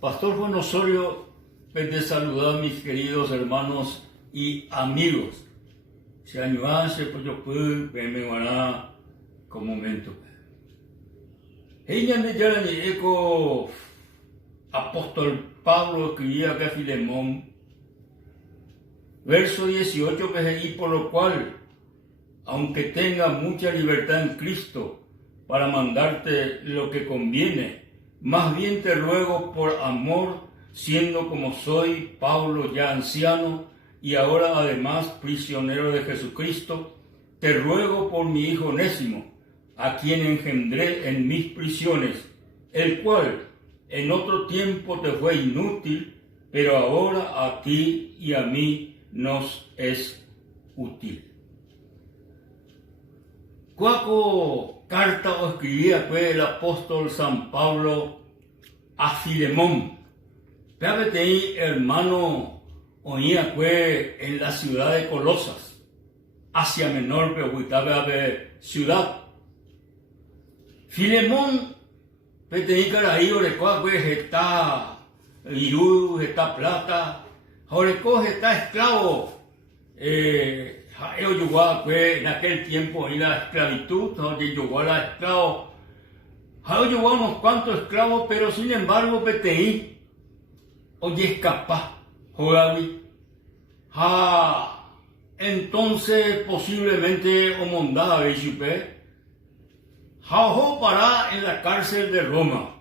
Pastor Juan Osorio, te saluda a mis queridos hermanos y amigos. Se añuase, pues yo puedo, me guarda con momento. Ella me llama ni eco apóstol Pablo escribía acá a Filemón, verso 18, y por lo cual, aunque tenga mucha libertad en Cristo para mandarte lo que conviene, más bien te ruego por amor, siendo como soy, Pablo ya anciano, y ahora además prisionero de Jesucristo, te ruego por mi hijo Onésimo, a quien engendré en mis prisiones, el cual en otro tiempo te fue inútil, pero ahora a ti y a mí nos es útil. Cuaco carta o escribía pues el apóstol San Pablo a Filemón. Fíjate ahí, hermano, oía pues en la ciudad de Colosas, Asia Menor, pero ciudad. Filemón, pues tenía ahí, orecoa pues está Irú, está plata, orecoa está esclavo. Ellos llegó pues en aquel tiempo en la esclavitud, donde llegó a la esclavo. Ellos llegó unos cuantos esclavos, pero sin embargo, PTI, oye, escapa, Jogawi. Entonces, posiblemente, Omondada, Beishupe, para en la cárcel de Roma.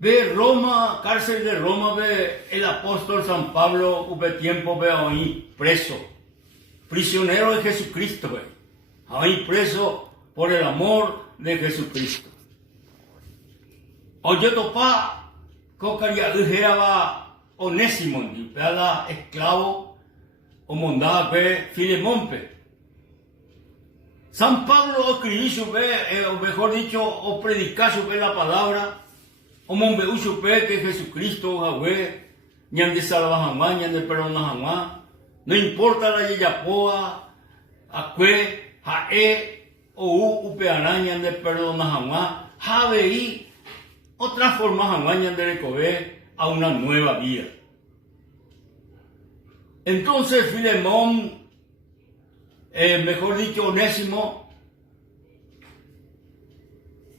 Ve Roma, cárcel de Roma, ve el apóstol San Pablo, hubo tiempo, ve ahí preso. Prisionero de Jesucristo, ahí preso por el amor de Jesucristo. Oye, topa, cocaría, dijera Onésimo, la esclavo, o mondada, Filemón, San Pablo escribió, o mejor dicho, o predicó la palabra, o monbeú, que Jesucristo, Jahwe, ñan de salvajamá, ñan de perdonajamá. No importa la yayapoa, acue, jae, o upearañan de perdona jamás, javeí, o transforma jamás de recobé a una nueva vida. Entonces Filemón, mejor dicho Onésimo,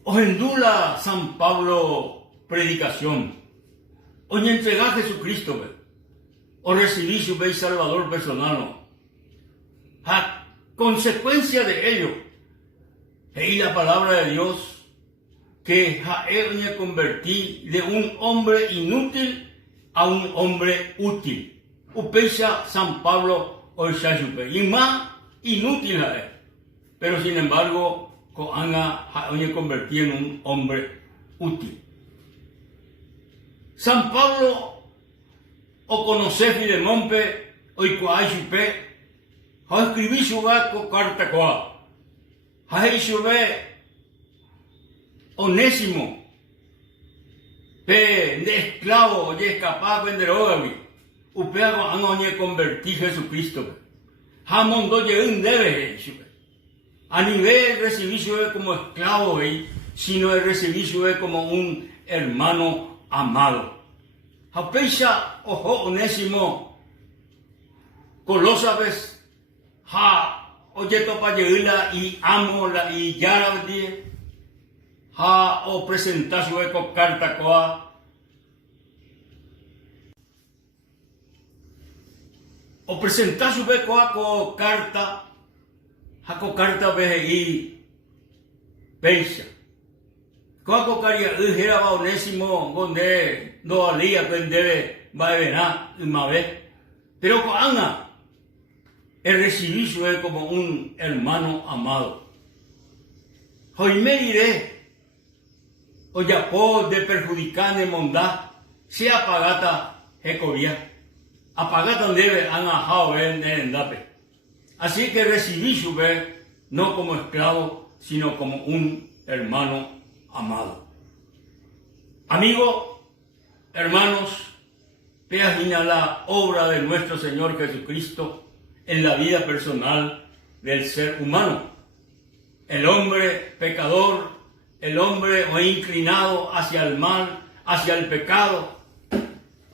ojendula San Pablo predicación, oye entrega a Jesucristo, o recibir su Rey Salvador personal. A consecuencia de ello, y la palabra de Dios, que me convertí de un hombre inútil a un hombre útil. Upecha San Pablo o y más inútil a él. Pero sin embargo, me convertí en un hombre útil. San Pablo o conocer Filemón, o Ikuayupe, o escribir su gato carta coa, a Onésimo, de esclavo, oye, escapado, vender hogavi, upeago, anoñe convertir Jesucristo, jamondo un debe, a nivel recibirse como esclavo, sino de recibirse como un hermano amado. Apecha ojo Onésimo, Colosas, oye topa lleila y amo la y yara o presentar su eco carta coa, o presentar su eco a carta ve y pecha. Cuando caría dijera va Onésimo, donde no alía vender va a venar y más vez, pero con Ana, el recibirlo es como un hermano amado. Hoy me diré, o ya por de perjudicar de mondad, se apagata jecovia, apagata debe anajao en endape. Así que recibirlo no como esclavo, sino como un hermano amado. Amigo, hermanos, imagina la obra de nuestro Señor Jesucristo en la vida personal del ser humano. El hombre pecador, el hombre inclinado hacia el mal, hacia el pecado.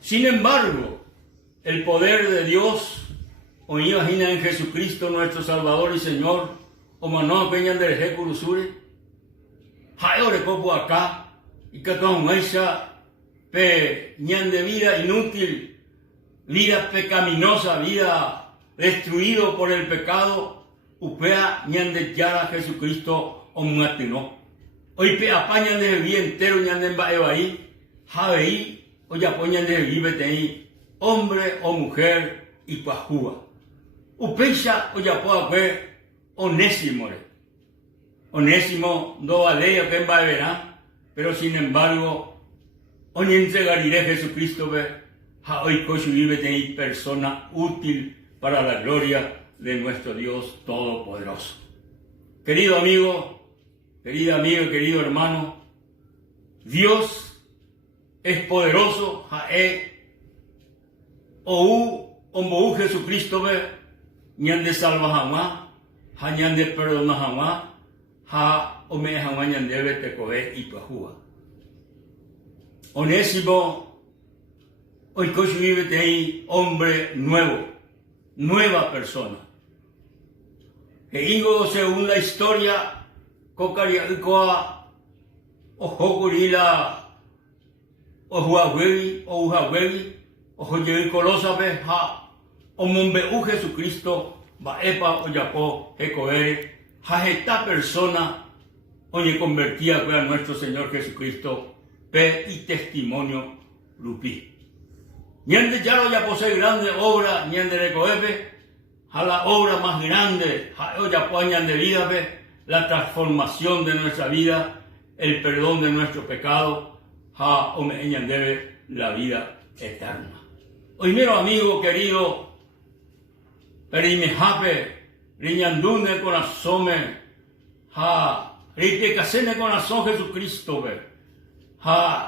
Sin embargo, el poder de Dios, o imagina en Jesucristo nuestro Salvador y Señor, o mano peñan de Jekurusure, haore copo acá, y que con esa peñan de vida inútil, vida pecaminosa, vida destruido por el pecado, upea ñan de yara Jesucristo o muatino. Hoy pe apañan de vida entero ñan de ahí, javeí, o ya poñan de vida hombre o mujer y pajúa. Upecha o ya puedo ver Onésimo. Onésimo no vale que verá, pero sin embargo, hoy entregaré a Jesucristo hoy vive persona útil para la gloria de nuestro Dios Todopoderoso. Querido amigo, querida amiga, querido hermano, Dios es poderoso, o Jesucristo ñan de salva jamás, ñan de perdona jamás, ome jamás ñan debe te coger y pajúa. Onésimo, hoy vive ahí hombre nuevo, nueva persona. Que digo según la historia, cocaria o jogurila o Huawei, o Huawei, o Joyevi Colosa, o Monbeu Jesucristo, Baepa, o Yapo, Jecoere, esta persona, oye, convertía a nuestro Señor Jesucristo, pe y testimonio lupi. Ñande ya lo ya posee grande obra, ñande recoepe, a la obra más grande, o ya poñan de vida, la transformación de nuestra vida, el perdón de nuestro pecado, o me debe la vida eterna. Hoy mero amigo querido, perimejape, riñandune con asome, ripecasene con asom Jesucristo,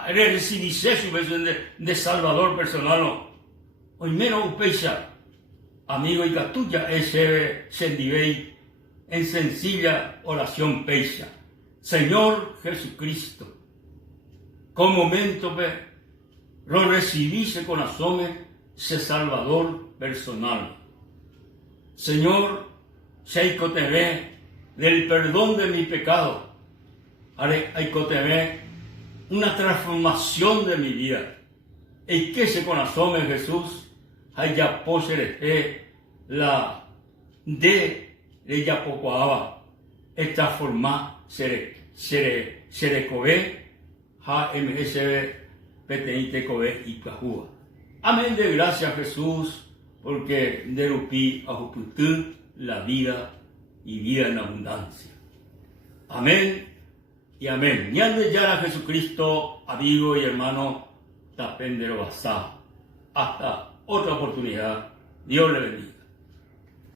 recibise su de Salvador personal. Hoy mero upecha, amigo y catuya, ese sendibei en sencilla oración pecha. Señor Jesucristo, con momento lo recibise con asome, se Salvador personal. Señor, seikotere del perdón de mi pecado, aikotere una transformación de mi vida. Y que se con asome Jesús, haya posere la de ella poco aba, transformar se cobe, HMSB, PTIT, Kobe y Cajúa. Amén de gracias Jesús, porque derupí a Juputú la vida y vida en abundancia. Amén y amén. Ñande ya a Jesucristo, amigo y hermano, tapendero basá. Hasta otra oportunidad. Dios le bendiga.